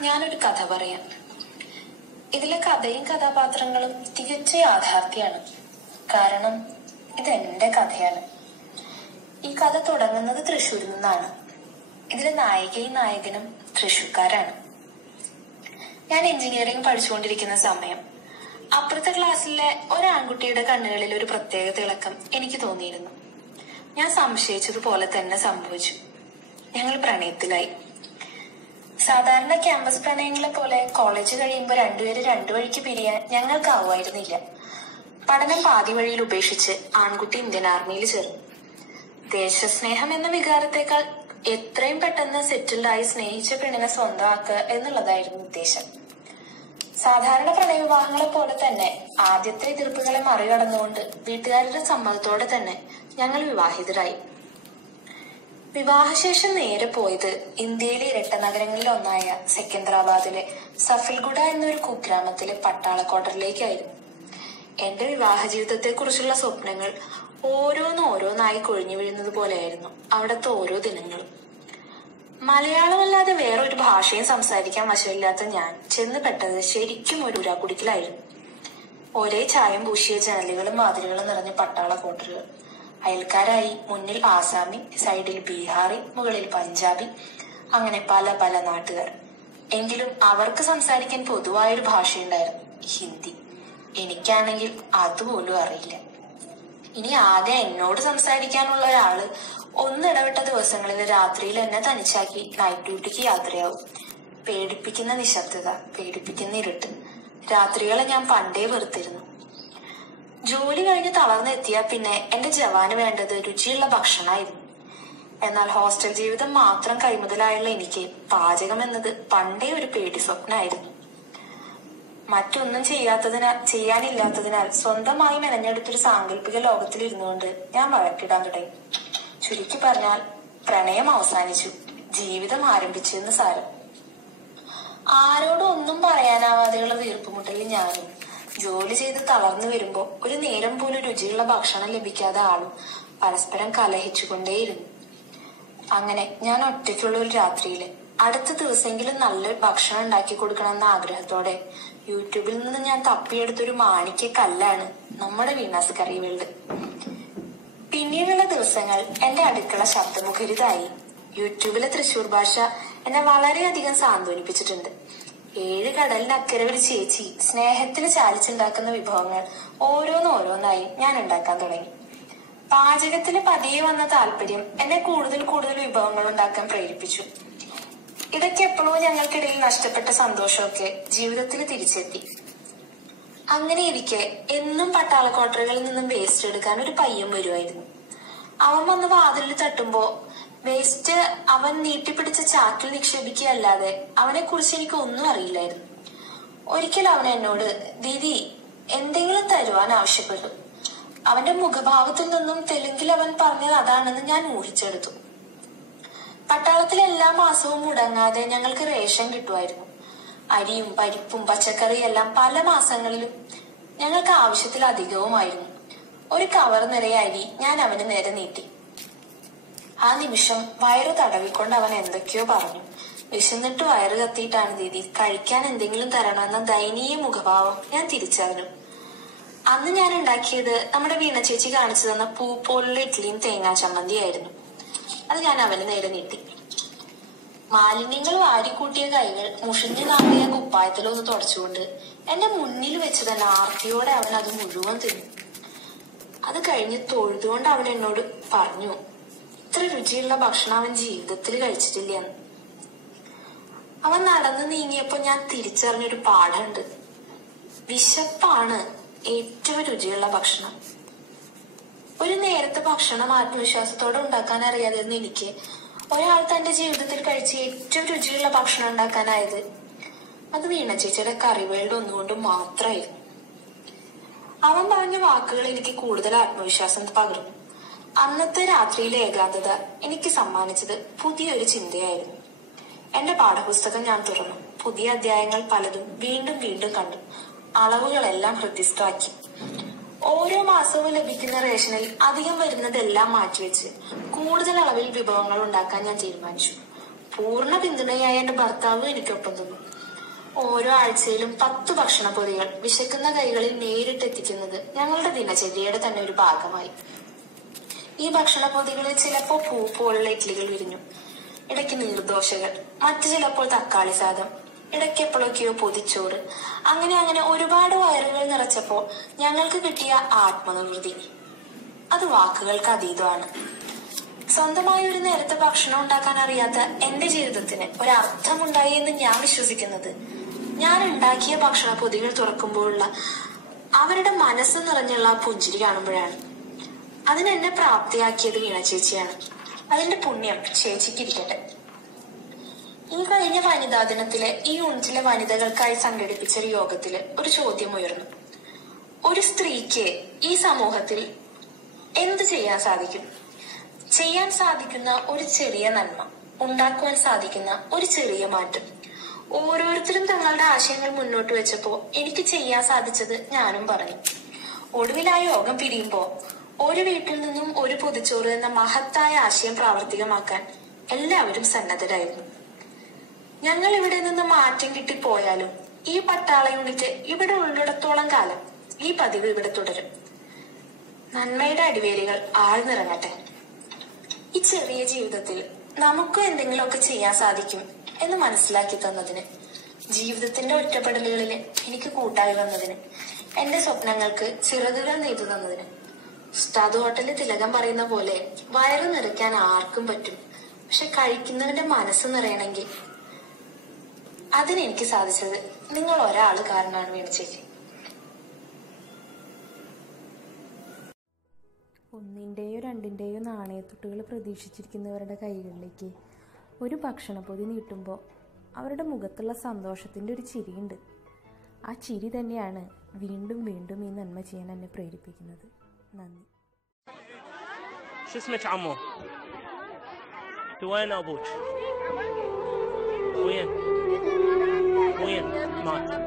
ഞാനൊരു കഥ പറയാം. ഇതിലെ കഥയും കഥാപാത്രങ്ങളും തികച്ച യാഥാർത്ഥ്യമാണ് കാരണം ഇത് കഥയാണ്. ഈ കഥ തുടങ്ങുന്നത് തൃശ്ശൂരിൽ നിന്നാണ്. ഇതിലെ നായികയും നായകനും തൃശ്ശൂർക്കാരാണ്. ഞാൻ എഞ്ചിനീയറിംഗ് പഠിച്ചുകൊണ്ടിരിക്കുന്ന സമയം. അപ്പുറത്തെ ക്ലാസ്സിലെ ഒരാൺകുട്ടിയുടെ കണ്ണുകളിൽ ഒരു പ്രത്യേക തിളക്കം എനിക്ക് തോന്നിയിരുന്നു. ഞാൻ സംശയിച്ചതുപോലെ തന്നെ സംഭവിച്ചു. ഞങ്ങൾ പ്രണയത്തിലായി. സാധാരണ ക്യാമ്പസ് പ്രണയങ്ങളെ പോലെ കോളേജ് കഴിയുമ്പോൾ രണ്ടുപേര് രണ്ടു വഴിക്ക് പിരിയാൻ ഞങ്ങൾക്കാവുമായിരുന്നില്ല പഠനം പാതി വഴിയിൽ ഉപേക്ഷിച്ച് ആൺകുട്ടി ഇന്ത്യൻ ആർമിയിൽ ചേർന്നു. ദേശസ്നേഹം എന്ന വികാരത്തെക്കാൾ എത്രയും പെട്ടെന്ന് സെറ്റിൽഡായി സ്നേഹിച്ച പെണ്ണിനെ സ്വന്തമാക്കുക എന്നുള്ളതായിരുന്നു ഉദ്ദേശം. സാധാരണ പ്രണയവിവാഹങ്ങളെ പോലെ തന്നെ ആദ്യത്തെ എതിർപ്പുകളെ മറികടന്നുകൊണ്ട് വീട്ടുകാരുടെ സമ്മതത്തോടെ തന്നെ ഞങ്ങൾ വിവാഹിതരായി. വിവാഹശേഷം നേരെ പോയത് ഇന്ത്യയിലെ ഇരട്ട നഗരങ്ങളിൽ ഒന്നായ സെക്കന്ദരാബാദിലെ സഫിൽഗുഡ എന്നൊരു കുഗ്രാമത്തിലെ പട്ടാള ക്വാർട്ടറിലേക്കായിരുന്നു എന്റെ വിവാഹ ജീവിതത്തെ കുറിച്ചുള്ള സ്വപ്നങ്ങൾ ഓരോന്നോരോന്നായി കൊഴിഞ്ഞു വീഴുന്നത് പോലെയായിരുന്നു അവിടുത്തെ ഓരോ ദിനങ്ങളും. മലയാളമല്ലാതെ വേറൊരു ഭാഷയും സംസാരിക്കാൻ വശമില്ലാത്ത ഞാൻ ചെന്ന് പെട്ടത് ശരിക്കും ഒരു ഉരാക്കുടിക്കലായിരുന്നു ഒരേ ചായം പൂശിയ ജനലുകളും വാതിലുകളും നിറഞ്ഞ പട്ടാള ക്വാർട്ടറുകൾ അയൽക്കാരായി മുന്നിൽ ആസാമി സൈഡിൽ ബീഹാറി മുകളിൽ പഞ്ചാബി അങ്ങനെ പല പല നാട്ടുകാർ. എങ്കിലും അവർക്ക് സംസാരിക്കാൻ പൊതുവായൊരു ഭാഷയുണ്ടായിരുന്നു ഹിന്ദി. എനിക്കാണെങ്കിൽ അതുപോലും അറിയില്ല. ഇനി ആകെ എന്നോട് സംസാരിക്കാനുള്ള ഒരാൾ ഒന്നിടവിട്ട ദിവസങ്ങളിൽ രാത്രിയിൽ എന്നെ തനിച്ചാക്കി നൈറ്റ് ഡ്യൂട്ടിക്ക് യാത്രയാവും. പേടിപ്പിക്കുന്ന നിശബ്ദത പേടിപ്പിക്കുന്ന ഇരുട്ട്. രാത്രികളെ ഞാൻ പണ്ടേ വെറുത്തിരുന്നു. ജോലി കഴിഞ്ഞ് തളർന്നെത്തിയാൽ പിന്നെ എന്റെ ജവാന് വേണ്ടത് രുചിയുള്ള ഭക്ഷണമായിരുന്നു എന്നാൽ ഹോസ്റ്റൽ ജീവിതം മാത്രം കൈമുതലായുള്ള എനിക്ക് പാചകം എന്നത് പണ്ടേ ഒരു പേടി സ്വപ്നമായിരുന്നു മറ്റൊന്നും ചെയ്യാത്തതിനാൽ ചെയ്യാനില്ലാത്തതിനാൽ സ്വന്തമായി മെനഞ്ഞെടുത്തൊരു സാങ്കല്പിക ലോകത്തിൽ ഇരുന്നുകൊണ്ട് ഞാൻ വഴക്കിടാൻ തുടങ്ങി. ചുരുക്കി പറഞ്ഞാൽ പ്രണയം അവസാനിച്ചു. ജീവിതം ആരംഭിച്ചു എന്ന് സാരം. ആരോടും ഒന്നും പറയാനാവാതെയുള്ള വീർപ്പുമുട്ടലിൽ ഞാനും ജോലി ചെയ്ത് തളർന്നു വരുമ്പോ ഒരു നേരം പോലും രുചിയുള്ള ഭക്ഷണം ലഭിക്കാതെ ആളും പരസ്പരം കലഹിച്ചുകൊണ്ടേയിരുന്നു. അങ്ങനെ ഞാൻ ഒറ്റയ്ക്കുള്ള ഒരു രാത്രിയിൽ അടുത്ത ദിവസമെങ്കിലും നല്ലൊരു ഭക്ഷണം ഉണ്ടാക്കി കൊടുക്കണമെന്ന ആഗ്രഹത്തോടെ യൂട്യൂബിൽ നിന്ന് ഞാൻ തപ്പിയെടുത്തൊരു മാണിക്യ കല്ലാണ് നമ്മുടെ വീണാസ് കറി വേൾഡ് പിന്നീടുള്ള ദിവസങ്ങൾ എന്റെ അടുക്കള ശബ്ദമുഖരിതായി. യൂട്യൂബിലെ തൃശൂർ ഭാഷ എന്നെ വളരെയധികം സാന്ത്വനിപ്പിച്ചിട്ടുണ്ട്. ഏഴ് കടലിനക്കരെ ഒരു ചേച്ചി സ്നേഹത്തിന് ചാലിച്ചുണ്ടാക്കുന്ന വിഭവങ്ങൾ ഓരോന്നോരോന്നായി ഞാൻ ഉണ്ടാക്കാൻ തുടങ്ങി. പാചകത്തിന് പതിയെ വന്ന താല്പര്യം എന്നെ കൂടുതൽ കൂടുതൽ വിഭവങ്ങൾ ഉണ്ടാക്കാൻ പ്രേരിപ്പിച്ചു. ഇടയ്ക്ക് എപ്പോഴോ ഞങ്ങൾക്കിടയിൽ നഷ്ടപ്പെട്ട സന്തോഷമൊക്കെ ജീവിതത്തിൽ തിരിച്ചെത്തി. അങ്ങനെ ഇരിക്കെ എന്നും പട്ടാള ക്വാർട്ടറുകളിൽ നിന്നും വേസ്റ്റ് എടുക്കാൻ ഒരു പയ്യൻ വരുമായിരുന്നു അവൻ വന്ന് വാതിലിൽ തട്ടുമ്പോ വേസ്റ്റ് അവൻ നീട്ടിപ്പിടിച്ച ചാക്കിൽ നിക്ഷേപിക്കുകയല്ലാതെ അവനെ കുറിച്ച് എനിക്ക് ഒന്നും അറിയില്ലായിരുന്നു. ഒരിക്കൽ അവൻ എന്നോട് ദീദി എന്തെങ്കിലും തരുവാൻ ആവശ്യപ്പെട്ടു. അവന്റെ മുഖഭാവത്തിൽ നിന്നും തെലുങ്കിൽ അവൻ പറഞ്ഞത് അതാണെന്ന് ഞാൻ ഊഹിച്ചെടുത്തു. പട്ടാളത്തിൽ എല്ലാ മാസവും മുടങ്ങാതെ ഞങ്ങൾക്ക് റേഷൻ കിട്ടുമായിരുന്നു. അരിയും പരിപ്പും പച്ചക്കറിയും എല്ലാം പല മാസങ്ങളിലും ഞങ്ങൾക്ക് ആവശ്യത്തിലധികവുമായിരുന്നു. ഒരു കവർ നിറയെ അരി ഞാൻ അവന് നേരെ നീട്ടി. ആ നിമിഷം വയറു തടവിക്കൊണ്ട് അവൻ എന്തൊക്കെയോ പറഞ്ഞു. വിശന്നിട്ട് വയറ് കത്തിയിട്ടാണ് ദീദി. കഴിക്കാൻ എന്തെങ്കിലും തരണമെന്ന ദയനീയ മുഖഭാവം ഞാൻ തിരിച്ചറിഞ്ഞു. അന്ന് ഞാൻ ഉണ്ടാക്കിയത് നമ്മുടെ വീണ ചേച്ചി കാണിച്ചു തന്ന പൂ പോലുള്ള ഇഡ്ഡലിയും തേങ്ങാ ചമ്മന്തിയായിരുന്നു. അത് ഞാൻ അവന് നേരെ നീട്ടി. മാലിന്യങ്ങൾ വാരിക്കൂട്ടിയ കൈകൾ മുഷിഞ്ഞു നാട്ടിയ കുപ്പായത്തിലൊന്ന് തുടച്ചുകൊണ്ട് എന്റെ മുന്നിൽ വെച്ച് തന്നെ ആർത്തിയോടെ അവൻ അത് മുഴുവൻ തിന്നു. അത് കഴിഞ്ഞ് തൊഴുതുകൊണ്ട് അവൻ എന്നോട് പറഞ്ഞു ഇത്ര രുചിയുള്ള ഭക്ഷണം അവൻ ജീവിതത്തിൽ കഴിച്ചിട്ടില്ല അവൻ നടന്നു നീങ്ങിയപ്പോ ഞാൻ തിരിച്ചറിഞ്ഞൊരു പാഠമുണ്ട്. വിശപ്പാണ് ഏറ്റവും രുചിയുള്ള ഭക്ഷണം. ഒരു നേരത്തെ ഭക്ഷണം ആത്മവിശ്വാസത്തോടെ ഉണ്ടാക്കാൻ അറിയാതിരുന്ന എനിക്ക് ഒരാൾ തന്റെ ജീവിതത്തിൽ കഴിച്ച ഏറ്റവും രുചിയുള്ള ഭക്ഷണം ഉണ്ടാക്കാനായത് അത് വീണ ചേച്ചിയുടെ കറിവേളുടെ ഒന്നുകൊണ്ട് മാത്രമായിരുന്നു. അവൻ പറഞ്ഞ വാക്കുകൾ എനിക്ക് കൂടുതൽ ആത്മവിശ്വാസം പകർന്നു. അന്നത്തെ രാത്രിയിലെ ഏകാന്തത എനിക്ക് സമ്മാനിച്ചത് പുതിയൊരു ചിന്തയായിരുന്നു. എന്റെ പാഠപുസ്തകം ഞാൻ തുറന്നു. പുതിയ അധ്യായങ്ങൾ പലതും വീണ്ടും വീണ്ടും കണ്ടു. അളവുകളെല്ലാം ഹൃദ്യസ്ഥമാക്കി ഓരോ മാസവും ലഭിക്കുന്ന റേഷനിൽ അധികം വരുന്നതെല്ലാം മാറ്റിവെച്ച് കൂടുതൽ അളവിൽ വിഭവങ്ങൾ ഉണ്ടാക്കാൻ ഞാൻ തീരുമാനിച്ചു. പൂർണ പിന്തുണയായ എന്റെ ഭർത്താവ് എനിക്കൊപ്പം തന്നു ഓരോ ആഴ്ചയിലും പത്ത് ഭക്ഷണ പൊതികൾ വിശക്കുന്ന കൈകളിൽ നേരിട്ട് എത്തിക്കുന്നത് ഞങ്ങളുടെ ദിനചര്യയുടെ തന്നെ ഒരു ഭാഗമായി. ഈ ഭക്ഷണ പൊതികളിൽ ചിലപ്പോൾ പൂ പോലുള്ള ഇഡ്ലികൾ വിരിഞ്ഞു. ഇടയ്ക്ക് നീർദോശകൾ മറ്റു ചിലപ്പോൾ തക്കാളി സാദം ഇടയ്ക്ക് എപ്പോഴൊക്കെയോ പൊതിച്ചോറ്. അങ്ങനെ അങ്ങനെ ഒരുപാട് വയറുകൾ നിറച്ചപ്പോൾ ഞങ്ങൾക്ക് കിട്ടിയ ആത്മനിർവൃതി അത് വാക്കുകൾക്ക് അതീതമാണ്. സ്വന്തമായി ഒരു നേരത്തെ ഭക്ഷണം ഉണ്ടാക്കാൻ അറിയാത്ത എന്റെ ജീവിതത്തിന് ഒരർത്ഥമുണ്ടായി എന്ന് ഞാൻ വിശ്വസിക്കുന്നത്. ഞാൻ ഉണ്ടാക്കിയ ഭക്ഷണ പൊതികൾ തുറക്കുമ്പോഴുള്ള അവരുടെ മനസ്സ് നിറഞ്ഞുള്ള പുഞ്ചിരി കാണുമ്പോഴാണ്. അതിന് എന്നെ പ്രാപ്തിയാക്കിയത് വീണ ചേച്ചിയാണ്. അതിന്റെ പുണ്യം. ചേച്ചിക്കിരിക്കട്ടെ ഈ കഴിഞ്ഞ വനിതാ ദിനത്തിലെ ഈ യൂണിറ്റിലെ വനിതകൾക്കായി സംഘടിപ്പിച്ച ഒരു യോഗത്തിൽ ഒരു ചോദ്യം ഉയർന്നു. ഒരു സ്ത്രീക്ക് ഈ സമൂഹത്തിൽ എന്ത് ചെയ്യാൻ സാധിക്കും? ചെയ്യാൻ സാധിക്കുന്ന ഒരു ചെറിയ നന്മ ഉണ്ടാക്കുവാൻ സാധിക്കുന്ന ഒരു ചെറിയ മാറ്റം. ഓരോരുത്തരും തങ്ങളുടെ ആശയങ്ങൾ മുന്നോട്ട് വെച്ചപ്പോ എനിക്ക് ചെയ്യാൻ സാധിച്ചത് ഞാനും പറഞ്ഞു. ഒടുവിൽ ആ യോഗം പിരിയുമ്പോ ഒരു വീട്ടിൽ നിന്നും ഒരു പൊതിച്ചോറ് എന്ന മഹത്തായ ആശയം പ്രാവർത്തികമാക്കാൻ എല്ലാവരും സന്നദ്ധരായിരുന്നു. ഞങ്ങൾ ഇവിടെ നിന്ന് മാറ്റം കിട്ടിപ്പോയാലും ഈ പട്ടാള യൂണിറ്റ് ഇവിടെ ഉള്ളിടത്തോളം കാലം ഈ പതിവ് ഇവിടെ തുടരും. നന്മയുടെ അടിവേരുകൾ ആഴ്ന്നിറങ്ങട്ടെ. ഈ ചെറിയ ജീവിതത്തിൽ നമുക്കും എന്തെങ്കിലുമൊക്കെ ചെയ്യാൻ സാധിക്കും എന്ന് മനസ്സിലാക്കി തന്നതിന് ജീവിതത്തിന്റെ ഒറ്റപ്പെടലുകളിൽ എനിക്ക് കൂട്ടായി വന്നതിന് എന്റെ സ്വപ്നങ്ങൾക്ക് ചിറകുകൾ നെയ്തു തന്നതിന് ഉസ്താദ് ഹോട്ടലിൽ തിലകം പറയുന്ന പോലെ വയറ് നിറയ്ക്കാൻ ആർക്കും പറ്റും. പക്ഷെ കഴിക്കുന്നവന്റെ മനസ്സ് നിറയണമെങ്കിൽ. അതിനെനിക്ക് സാധിച്ചത് നിങ്ങൾ ഒരാൾ കാരണമാണ് വീണ ചേച്ചി. ഒന്നിന്റെയോ രണ്ടിന്റെയോ നാണയത്തുട്ടുകൾ പ്രതീക്ഷിച്ചിരിക്കുന്നവരുടെ കൈകളിലേക്ക് ഒരു ഭക്ഷണപ്പൊതി നീട്ടുമ്പോൾ അവരുടെ മുഖത്തുള്ള സന്തോഷത്തിന്റെ ഒരു ചിരിയുണ്ട്. ആ ചിരി തന്നെയാണ് വീണ്ടും വീണ്ടും ഈ നന്മ ചെയ്യാൻ എന്നെ പ്രേരിപ്പിക്കുന്നത്. نني شو اسمك عمو؟ انت وين أبوك؟ وين؟ وين؟ مات